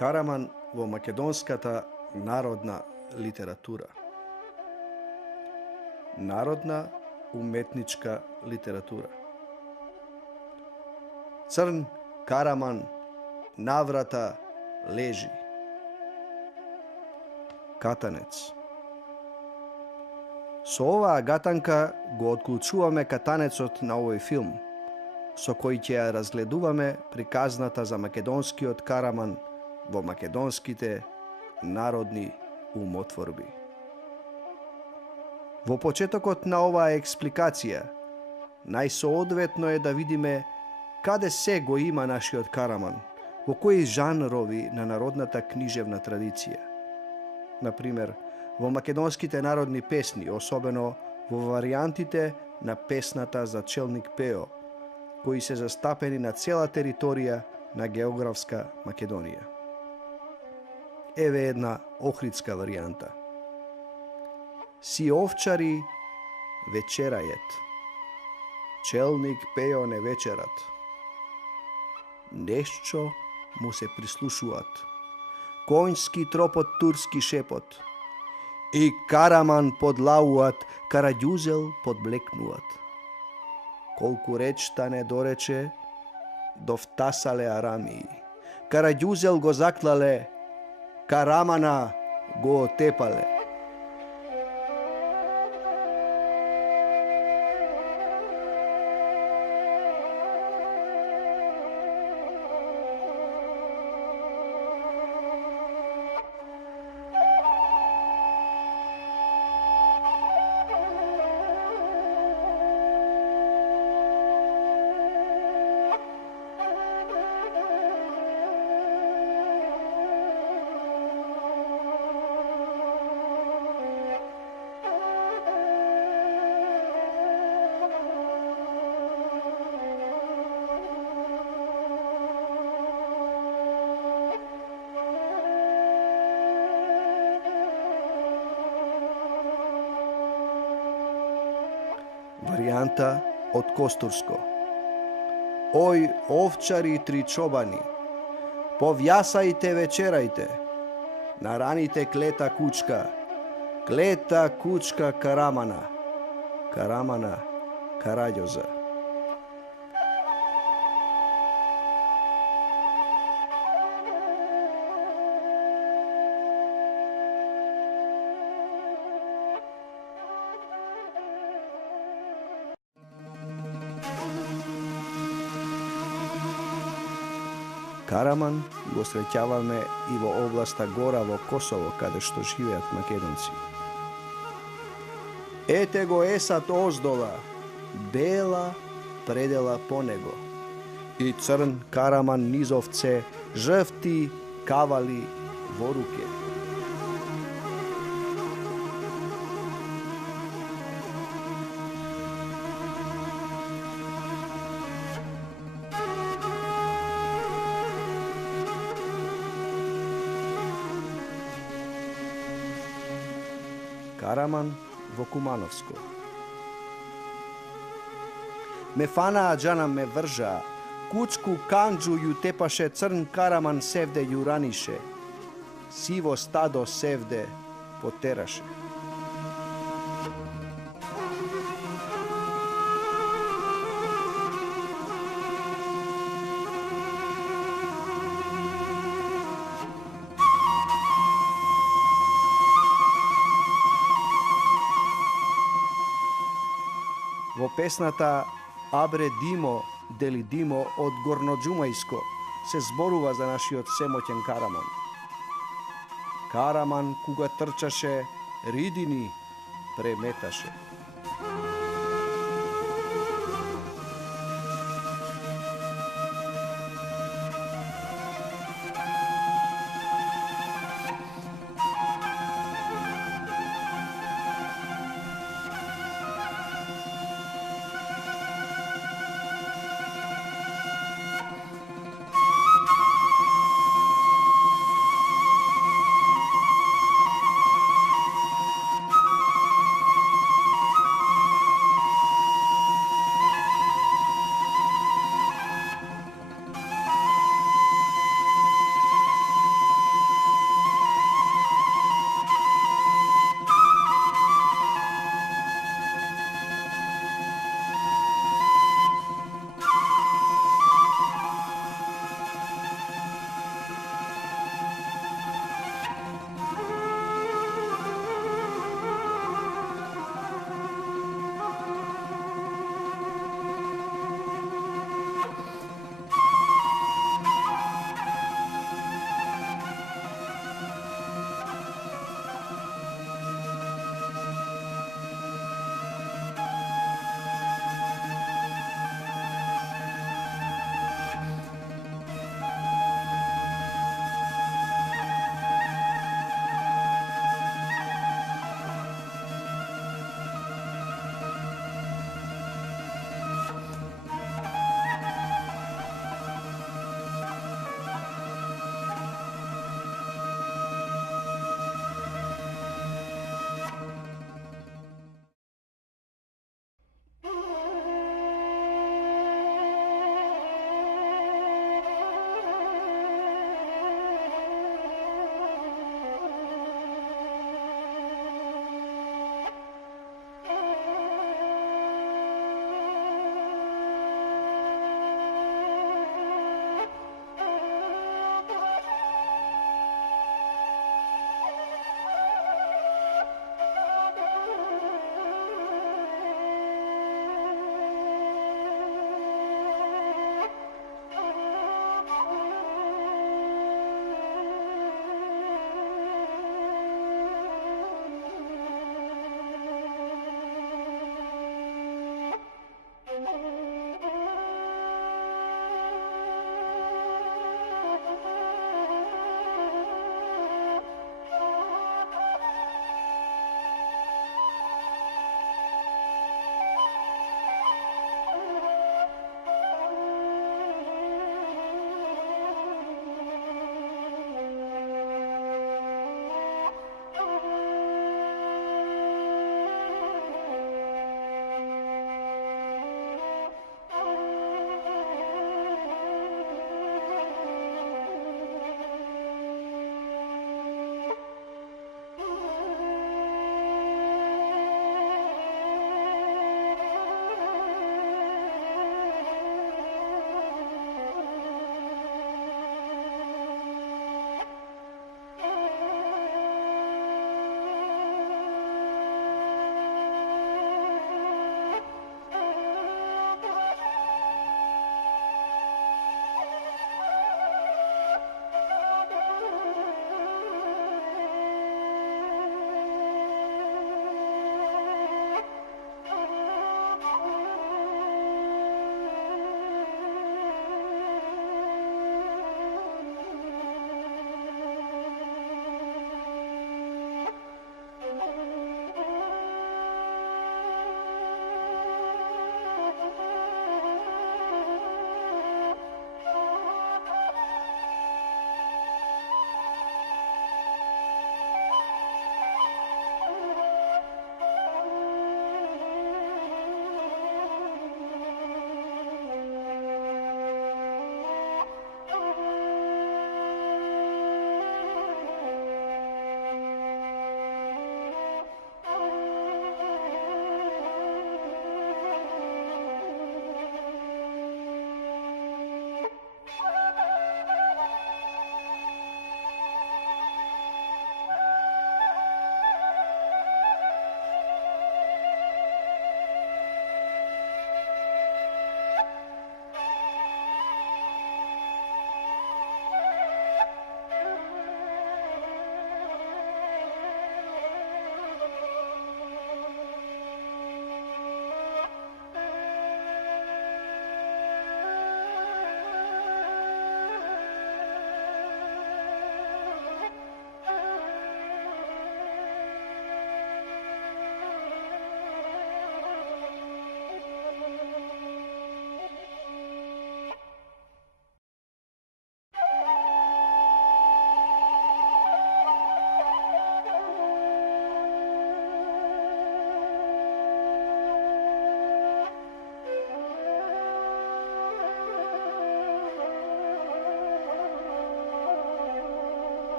Караман во македонската народна литература. Народна уметничка литература. Црн Караман наврата лежи. Катанец. Со оваа гатанка го отклучуваме катанецот на овој филм, со кој ќе ја разгледуваме приказната за македонскиот Караман во македонските народни умотворби. Во почетокот на оваа експликација, најсоодветно е да видиме каде се го има нашиот Караман, во кои жанрови на народната книжевна традиција. Например, во македонските народни песни, особено во варијантите на песната за челник Пео, кои се застапени на цела територија на географска Македонија. Еве една охридска варијанта. Си овчари вечерајет, челник Пео не вечерат. Нешчо му се прислушуваат, конјски тропот, турски шепот, и Караман подлауват, Караѓузел подблекнуват. Колку речта не дорече, довтасале арамии. Караѓузел го заклале, Карамана го отепале. Варијанта од Костурско. Ој, овчари три чобани, повјасајте вечерајте, на раните клета кучка Карамана, Карамана Караѓоза. Караман го среќаваме и во областа Гора во Косово, каде што живеат македонци. Ете го есат оздола, бела предела по него, и црн Караман низовце, жрвти кавали во руке. Караман во Кумановско. Ме фанаа џана ме вржаа, кучку канџу ју тепаше, црн Караман севде ју ранише, сиво стадо севде потераше. Во песната Абре Димо, дели Димо од Горноџумајско се зборува за нашиот семоќен Караман. Караман кога трчаше, ридини преметаше.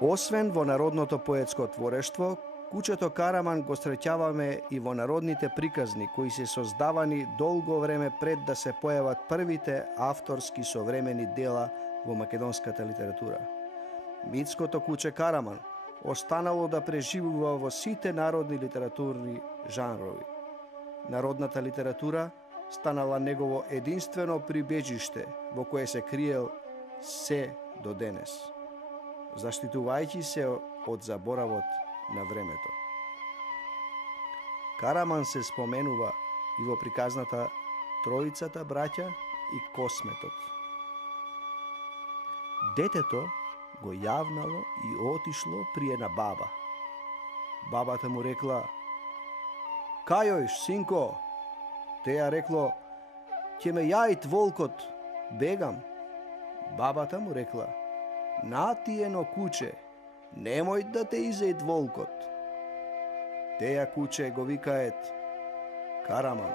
Освен во народното поетско творештво, кучето Караман го среќаваме и во народните приказни кои се создавани долго време пред да се појават првите авторски современи дела во македонската литература. Митското куче Караман останало да преживува во сите народни литературни жанрови. Народната литература станала негово единствено прибежиште во кое се криел се до денес, заштитувајќи се од заборавот на времето. Караман се споменува и во приказната Троицата браќа и Косметот. Детето го јавнало и отишло при една баба. Бабата му рекла: "Кајош, синко?" Теја рекло: "Ќе ме јаит волкот, бегам." Бабата му рекла: "На ти ено куче, немој да те изејт волкот." Теја куче го викает Караман.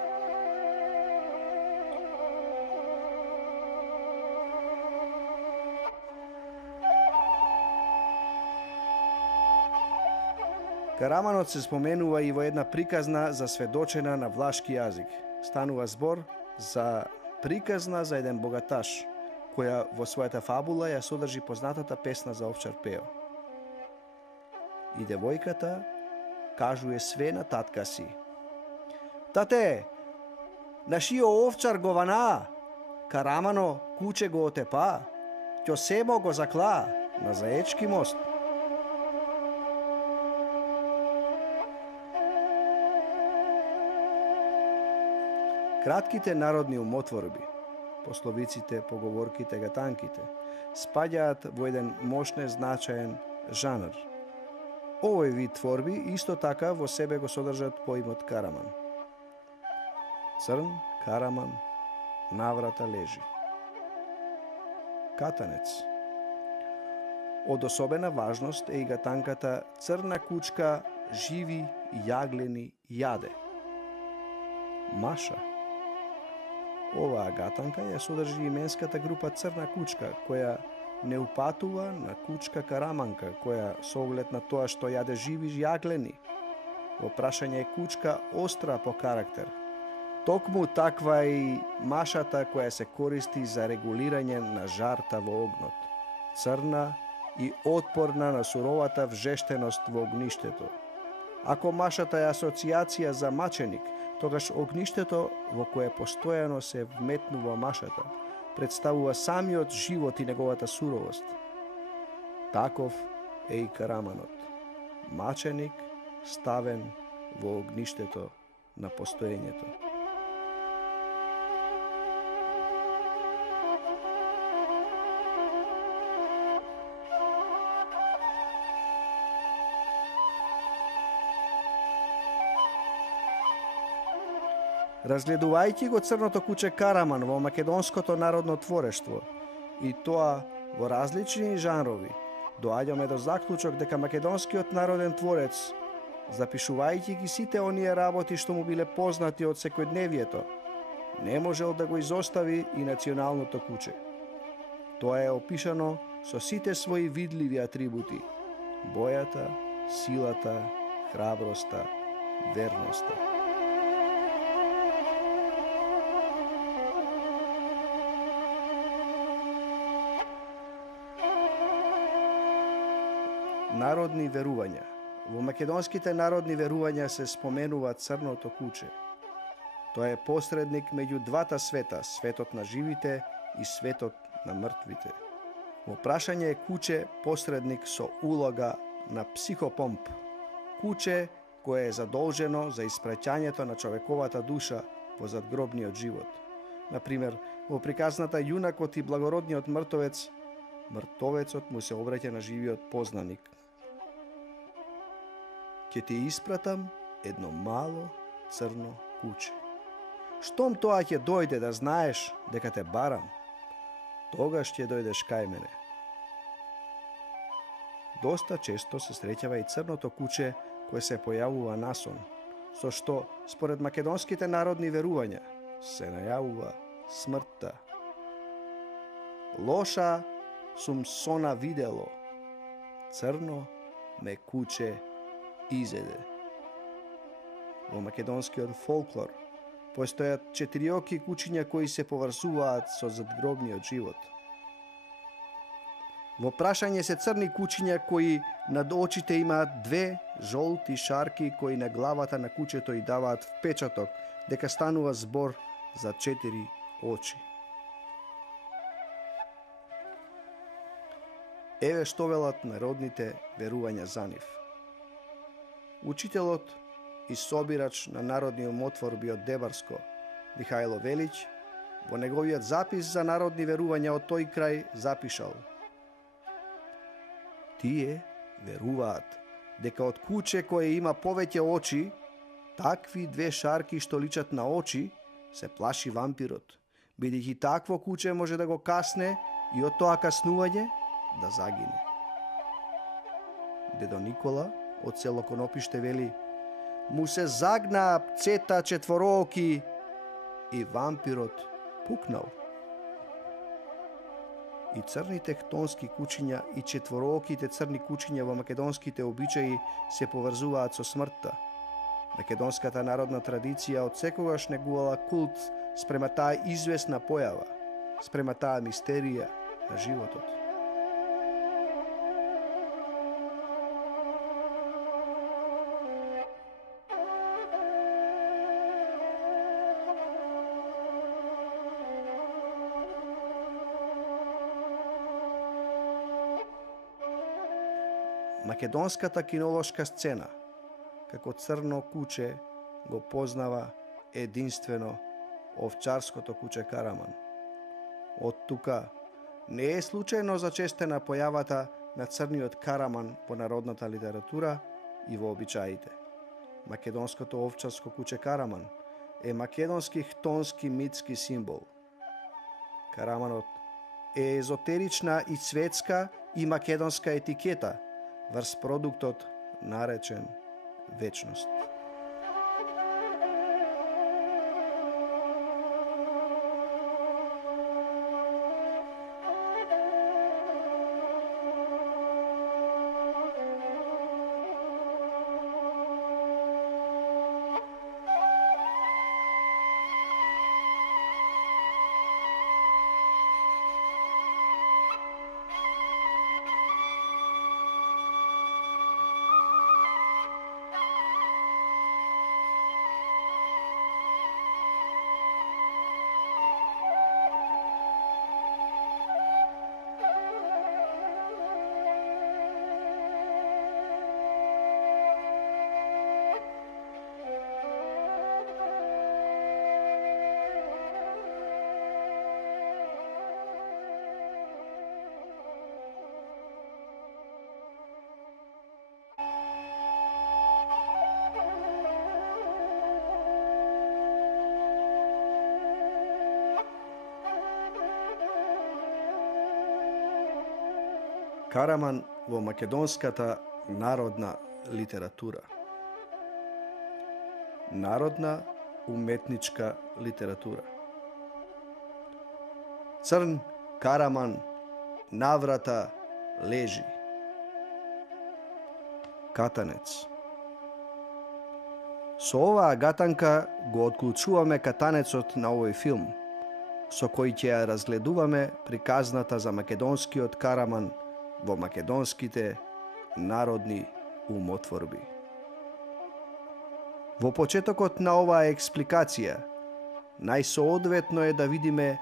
Караманот се споменува и во една приказна за сведочена на влашки јазик. Станува збор за приказна за еден богаташ, која во својата фабула ја содржи познатата песна за овчар Пео. И девојката кажуе све на татка си: "Тате, нашио овчар го вана, Карамано куче го отепа, ќо семо го закла на Заечки мост." Кратките народни умотворби, пословиците, поговорките, гатанките, спаѓаат во еден мощне значаен жанр. Овој вид творби исто така во себе го содржат поимот Караман. Црн Караман наврата лежи. Катанец. Од особена важност е и гатанката "Црна кучка живи јаглени јаде". Маша. Оваа гатанка ја содржи именската група Црна кучка, која не упатува на кучка Караманка, која со оглед на тоа што јаде живи јаглени, во прашање е кучка остра по карактер. Токму таква и машата која се користи за регулирање на жарта во огнот, црна и отпорна на суровата вжештеност во огништето. Ако машата е асоциација за маченик, тогаш огништето во кое постојано се вметнува машата представува самиот живот и неговата суровост. Таков е и Караманот. Маченик ставен во огништето на постоењето. Разгледувајќи го Црното куче Караман во македонското народно творештво и тоа во различни жанрови, доаѓаме до заклучок дека македонскиот народен творец, запишувајќи ги сите оние работи што му биле познати од секојдневието, не можел да го изостави и националното куче. Тоа е опишано со сите своји видливи атрибути: бојата, силата, храброста, верноста. Народни верувања. Во македонските народни верувања се споменува Црното куче. Тоа е посредник меѓу двата света, светот на живите и светот на мртвите. Во прашање е куче посредник со улога на психопомп. Куче кое е задолжено за испраќањето на човековата душа во задгробниот живот. Например, во приказната Јунакот и благородниот мртовец, мртовецот му се обраќа на живиот познаник. Ќе ти испратам едно мало црно куче. Штом тоа ќе дојде да знаеш дека те барам, тогаш ќе дојдеш кај мене. Доста често се среќава и Црното куче кое се појавува насон, со што, според македонските народни верувања, се најавува смртта. Лоша сум сона видело, црно ме куче изеде. Во македонскиот фолклор постојат четириоки кучиња кои се поврзуваат со задгробниот живот. Во прашање се црни кучиња кои над очите имаат две жолти шарки кои на главата на кучето и даваат впечаток дека станува збор за 4 очи. Еве што велат народните верувања за нив. Учителот и собирач на народни умотворби од Дебарско, Михајло Велич, во неговиот запис за народни верувања од тој крај запишал: тие веруваат дека од куче кое има повеќе очи, такви две шарки што личат на очи, се плаши вампирот, бидејќи такво куче може да го касне и од тоа каснување да загине. Дедо Никола од село Конопиште вели: му се загна пцета четворооки и вампирот пукнал. И црните хтонски кучиња и четворооките црни кучиња во македонските обичаи се поврзуваат со смртта. Македонската народна традиција од секогаш негувала култ спрема таа известна појава, спрема таа мистерија на животот. Македонската кинолошка сцена, како црно куче, го познава единствено овчарското куче Караман. Од тука не е случајно зачестена појавата на црниот Караман во народната литература и во обичаите. Македонското овчарско куче Караман е македонски хтонски митски символ. Караманот е езотерична и светска и македонска етикета врз продуктот наречен вечност. Караман во македонската народна литература. Народна уметничка литература. Црн Караман наврата лежи. Катанец. Со оваа гатанка го отклучуваме катанецот на овој филм, со кој ќе ја разгледуваме приказната за македонскиот Караман во македонските народни умотворби. Во почетокот на оваа експликација, најсоодветно е да видиме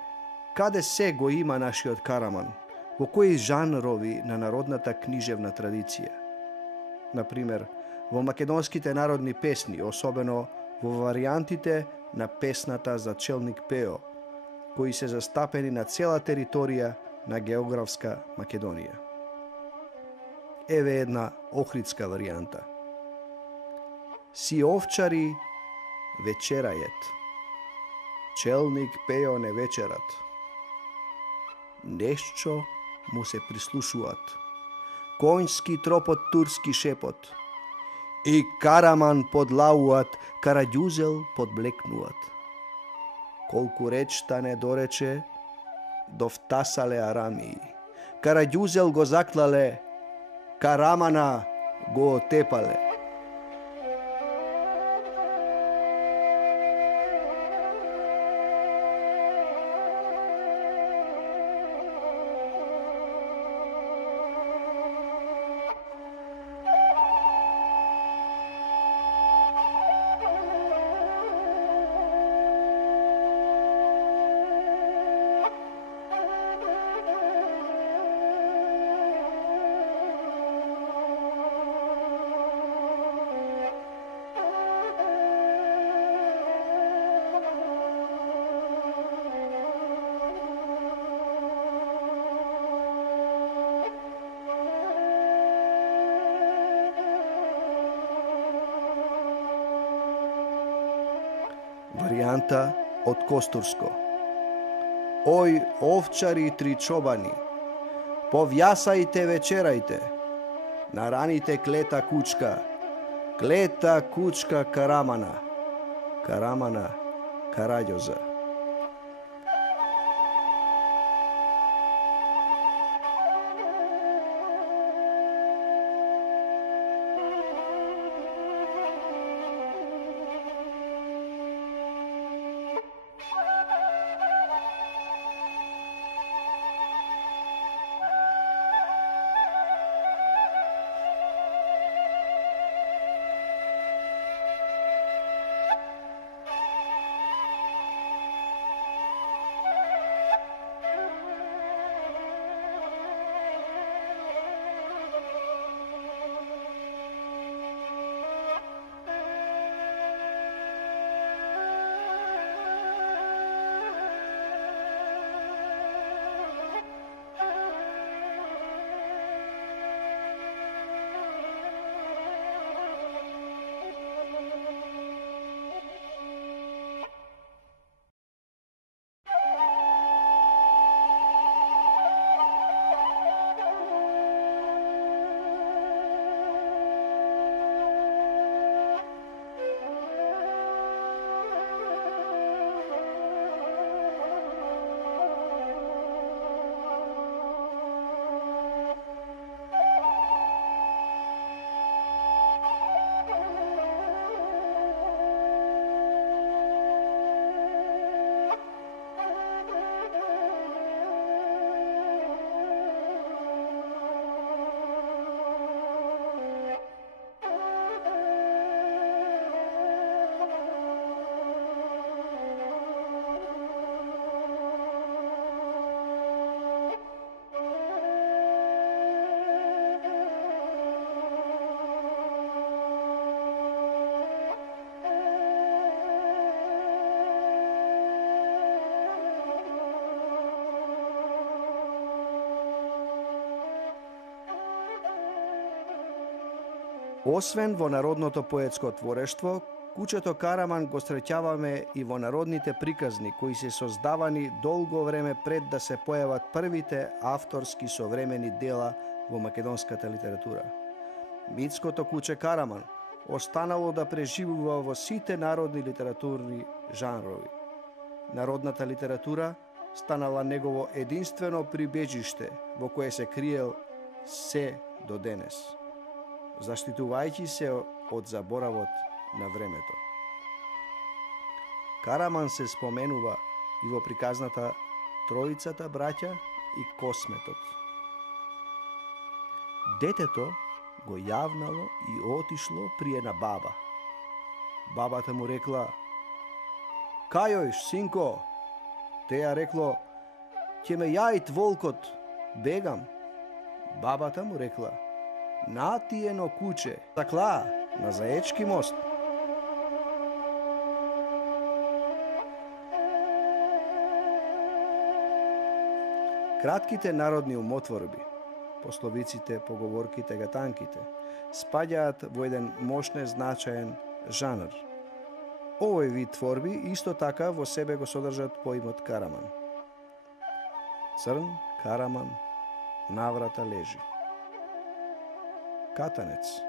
каде се го има нашиот Караман, во кои жанрови на народната книжевна традиција. Например, во македонските народни песни, особено во варијантите на песната за челник Пео, кои се застапени на цела територија на географска Македонија. Еве една охридска варијанта. Си овчари вечерајет, челник Пео не вечерат. Нешчо му се прислушуваат, конјски тропот, турски шепот, и Караман подлауват, Караѓузел подблекнуват. Колку речта не дорече, довтасале арамии, Караѓузел го заклале, Карамана го отепале. Варијанта од Костурско. Ој, овчари три чобани, повјасајте вечерајте, нараните клета кучка Карамана, Карамана Караѓоза. Освен во народното поетско творештво, кучето Караман го среќаваме и во народните приказни кои се создавани долго време пред да се појават првите авторски современи дела во македонската литература. Митското куче Караман останало да преживува во сите народни литературни жанрови. Народната литература станала негово единствено прибежиште во кое се криел се до денес, заштитувајќи се од заборавот на времето. Караман се споменува и во приказната Троицата браќа и Косметот. Детето го јавнало и отишло при една баба. Бабата му рекла: "Кајош, синко?" Теја рекло: "Ќе ме јаит волкот, бегам." Бабата му рекла: "На ти ено куче, такла, на Заечки мост." Кратките народни умотворби, пословиците, поговорките, гатанките, спаѓаат во еден мощне значаен жанр. Овој вид творби исто така во себе го содржат поимот Караман. Црн Караман наврата лежи. Катанец.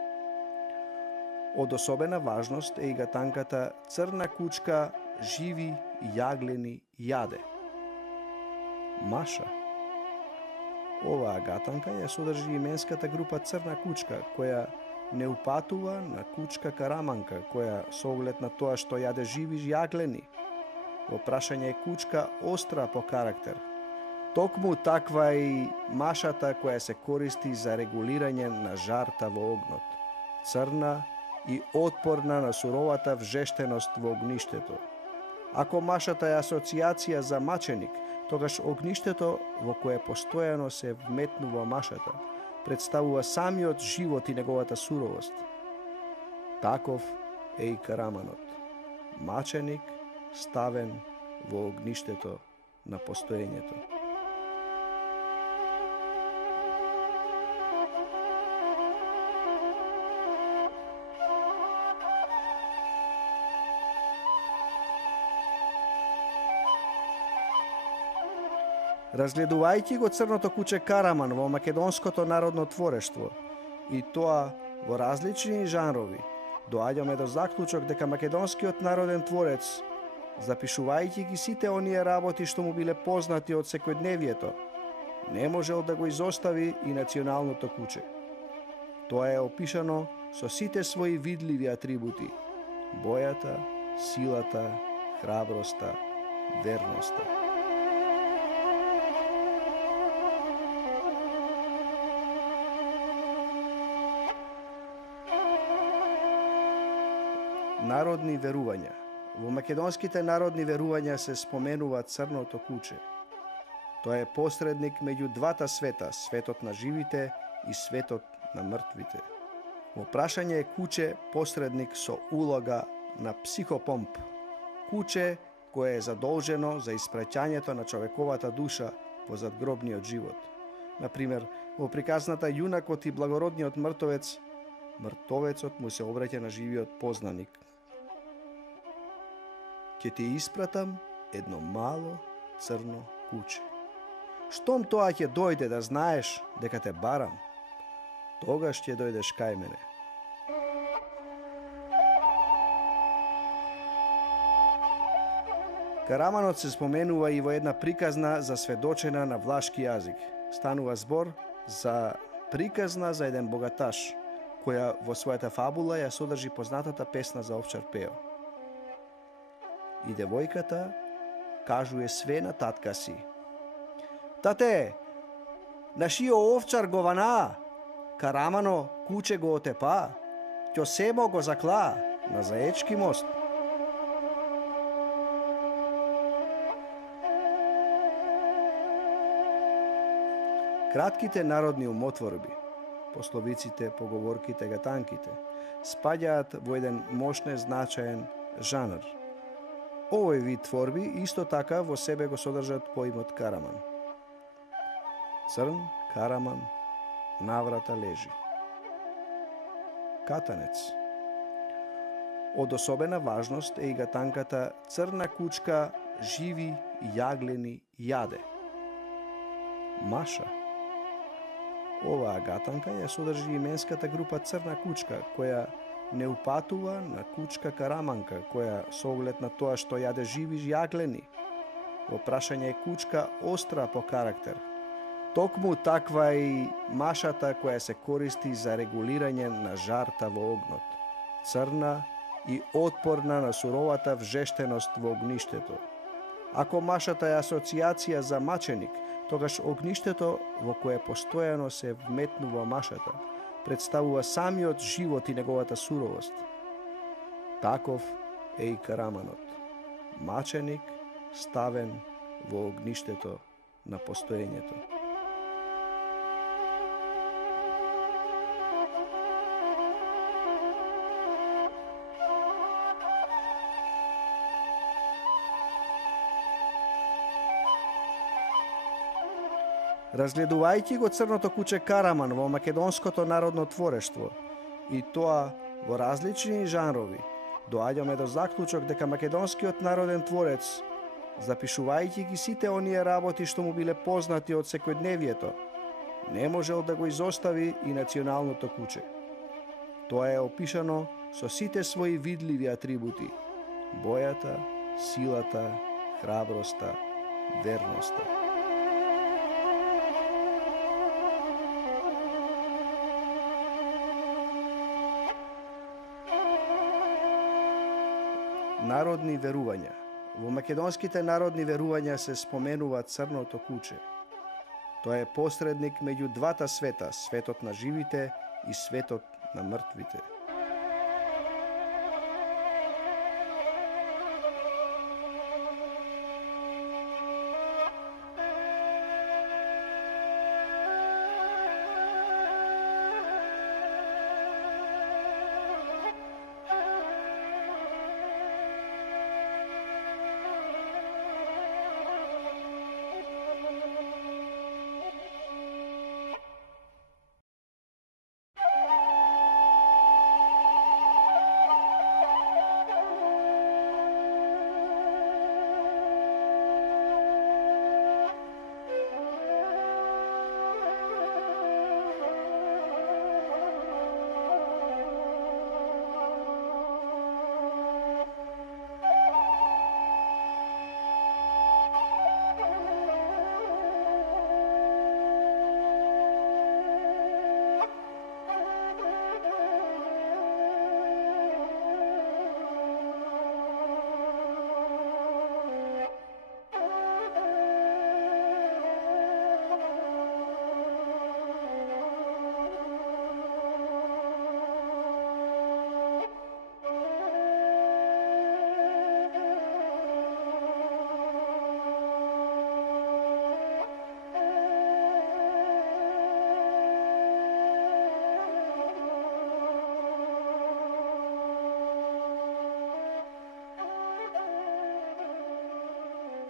Од особена важност е и гатанката Црна кучка живи јаглени јаде. Маша. Оваа гатанка ја содржи именската група Црна кучка, која не упатува на кучка караманка, која со оглед на тоа што јаде живи јаглени. Во прашање е кучка остра по карактер. Токму таква е и машата која се користи за регулирање на жарта во огнот. Црна и отпорна на суровата вжештеност во огништето. Ако машата е асоциација за маченик, тогаш огништето во кое постојано се вметнува машата представува самиот живот и неговата суровост. Таков е и караманот. Маченик ставен во огништето на постоењето. Разгледувајќи го Црното куче Караман во македонското народно творештво, и тоа во различни жанрови, доаѓаме до заклучок дека македонскиот народен творец, запишувајќи ги сите оние работи што му биле познати од секојдневието, не можел да го изостави и националното куче. Тоа е опишано со сите своји видливи атрибути: бојата, силата, храброста, верноста. Народни верувања. Во македонските народни верувања се споменува Црното куче. Тоа е посредник меѓу двата света, светот на живите и светот на мртвите. Во прашање е куче посредник со улога на психопомп. Куче кое е задолжено за испраќањето на човековата душа во задгробниот живот. Например, во приказната Јунакот и благородниот мртовец, мртовецот му се обраќа на живиот познаник. Ќе ти испратам едно мало црно куче. Штом тоа ќе дојде да знаеш дека те барам, тогаш ќе дојдеш кај мене. Караманот се споменува и во една приказна засведочена на влашки јазик. Станува збор за приказна за еден богаташ, која во својата фабула ја содржи познатата песна за овчар Пео. И девојката кажуе све на татка си: "Тате, нашио овчар го вана, Карамано куче го отепа, ќо семо го закла на Заечки мост." Кратките народни умотворби, пословиците, поговорките, гатанките, спаѓаат во еден мощне значаен жанр. Овој вид творби исто така во себе го содржат поимот Караман. Црн Караман наврата лежи. Катанец. Од особена важност е и гатанката Црна кучка живи јаглени јаде. Маша. Оваа гатанка ја содржи именската група Црна кучка, која не упатува на кучка караманка, која со оглед на тоа што јаде живи јаглени. Во прашање е кучка остра по карактер. Токму таква е и машата која се користи за регулирање на жарта во огнот. Црна и отпорна на суровата вжештеност во огништето. Ако машата е асоциација за маченик, тогаш огништето во кое постојано се вметнува машата представува самиот живот и неговата суровост. Таков е и караманот. Маченик ставен во огништето на постоењето. Разгледувајќи го Црното куче Караман во македонското народно творештво, и тоа во различни жанрови, доаѓаме до заклучок дека македонскиот народен творец, запишувајќи ги сите оние работи што му биле познати од секојдневието, не можел да го изостави и националното куче. Тоа е опишано со сите своји видливи атрибути: бојата, силата, храброста, верноста. Народни верувања. Во македонските народни верувања се споменува црното куче. Тоа е посредник меѓу двата света, светот на живите и светот на мртвите.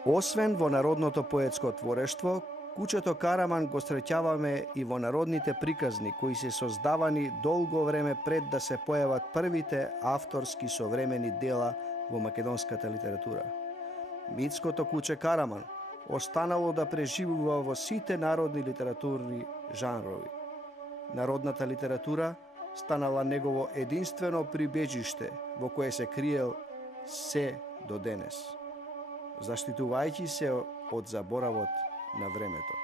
Освен во народното поетско творештво, кучето Караман го среќаваме и во народните приказни кои се создавани долго време пред да се појават првите авторски современи дела во македонската литература. Митското куче Караман останало да преживува во сите народни литературни жанрови. Народната литература станала негово единствено прибежиште во кое се криел се до денес, заштитувајќи се од заборавот на времето.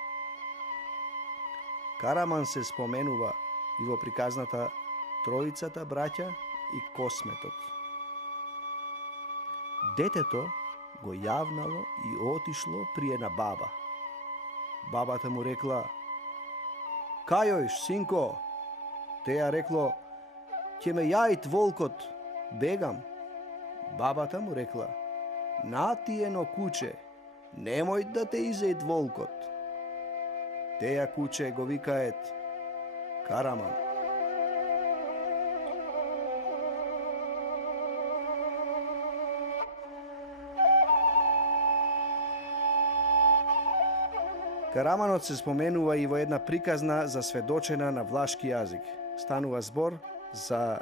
Караман се споменува и во приказната Троицата браќа и Косметот. Детето го јавнало и отишло при една баба. Бабата му рекла: "Кајош, синко?" Теја рекло: "Ќе ме јаит волкот, бегам." Бабата му рекла: "На ти ено куче, немој да те изејт волкот." Теја куче го викает Караман. Караманот се споменува и во една приказна засведочена на влашки јазик. Станува збор за